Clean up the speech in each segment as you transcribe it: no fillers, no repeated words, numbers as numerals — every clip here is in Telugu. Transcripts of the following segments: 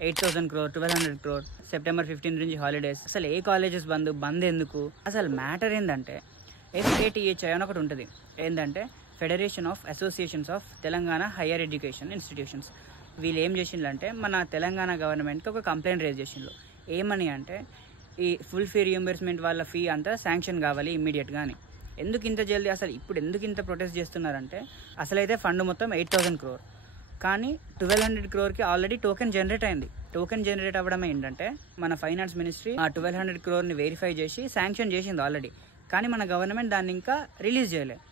8,000 crore 1,200 crore సెప్టెంబర్ 15 నుంచి హాలిడేస్. అసలు ఏ కాలేజెస్ బంద్ ఎందుకు? అసలు మ్యాటర్ ఏంటంటే FATHI అని ఒకటి ఉంటుంది. ఏంటంటే federation of associations of Telangana higher education institutions. వీళ్ళు ఏం చేసిండ్రంటే మన తెలంగాణ గవర్నమెంట్కి ఒక కంప్లైంట్ రేజ్ చేసిండ్రు. ఏమని అంటే ఈ ఫుల్ ఫీ రియంబర్స్మెంట్ వాళ్ళ ఫీ అంతా శాంక్షన్ కావాలి ఇమ్మీడియట్గా అని. ఎందుకు ఇంత జల్దీ, అసలు ఇప్పుడు ఎందుకు ఇంత ప్రొటెస్ట్ చేస్తున్నారంటే అసలైతే ఫండ్ మొత్తం 8,000 crore, కానీ 1,200 crore ఆల్రెడీ టోకెన్ జనరేట్ అయింది. టోకెన్ జనరేట్ అవ్వడం ఏంటంటే మన ఫైనాన్స్ మినిస్ట్రీ ఆ 1,200 crore వెరిఫై చేసి శాంక్షన్ చేసింది ఆల్రెడీ, కానీ మన గవర్నమెంట్ దాన్ని ఇంకా రిలీజ్ చేయలేదు.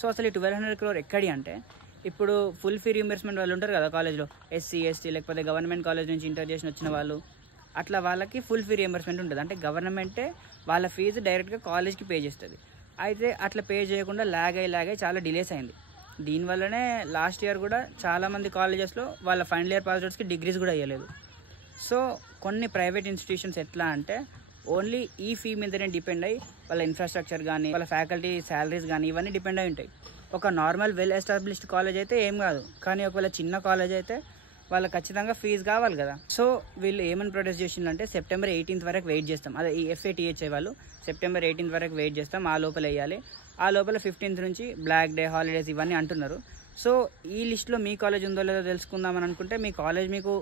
సో అసలు ఈ 1,200 crore ఎక్కడి అంటే ఇప్పుడు ఫుల్ ఫీ రియంబర్స్మెంట్ వాళ్ళు ఉంటారు కదా కాలేజ్లో, SC ST లేకపోతే గవర్నమెంట్ కాలేజ్ నుంచి ఇంటర్ చేసి వచ్చిన వాళ్ళు, అట్లా వాళ్ళకి ఫుల్ ఫీ రియంబర్స్మెంట్ ఉంటుంది. అంటే గవర్నమెంటే వాళ్ళ ఫీజు డైరెక్ట్గా కాలేజ్కి పే చేస్తుంది. అయితే అట్లా పే చేయకుండా ల్యాగ్ అయ్యి చాలా డిలేస్ అయింది. దీనివల్లనే లాస్ట్ ఇయర్ కూడా చాలామంది కాలేజెస్లో వాళ్ళ ఫైనల్ ఇయర్ పాస్ అవుట్స్కి డిగ్రీస్ కూడా అయ్యలేదు. సో కొన్ని ప్రైవేట్ ఇన్స్టిట్యూషన్స్ ఎట్లా అంటే ఓన్లీ ఈ ఫీ మీదనే డిపెండ్ అయ్యి వాళ్ళ ఇన్ఫ్రాస్ట్రక్చర్ కానీ వాళ్ళ ఫ్యాకల్టీ శాలరీస్ కానీ ఇవన్నీ డిపెండ్ అయి ఉంటాయి. ఒక నార్మల్ వెల్ ఎస్టాబ్లిష్డ్ కాలేజ్ అయితే ఏం కాదు, కానీ ఒకవేళ చిన్న కాలేజ్ అయితే వాళ్ళకి ఖచ్చితంగా ఫీజు కావాలి కదా. సో వీళ్ళు ఏమని ప్రొటెస్ట్ చేసిందంటే సెప్టెంబర్ 18th వరకు వెయిట్ చేస్తాం, అదే ఈ FATHI వాళ్ళు సెప్టెంబర్ 18th వరకు వెయిట్ చేస్తాం, ఆ లోపల వేయాలి. ఆ లోపల 15th నుంచి బ్లాక్ డే హాలిడేస్ ఇవన్నీ అంటున్నారు. సో ఈ లిస్ట్లో మీ కాలేజ్ ఉందో లేదో తెలుసుకుందామని అనుకుంటే మీ కాలేజ్ మీకు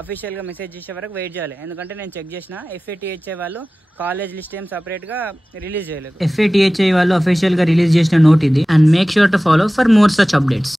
అఫీషియల్గా మెసేజ్ చేసే వరకు వెయిట్ చేయాలి. ఎందుకంటే నేను చెక్ చేసిన FATHI వాళ్ళు కాలేజ్ లిస్ట్ ఏం సపరేట్గా రిలీజ్ చేయలేదు. FATHI వాళ్ళు అఫీషియల్గా రిలీజ్ చేసిన నోట్ ఇది. And make sure to follow for more such updates.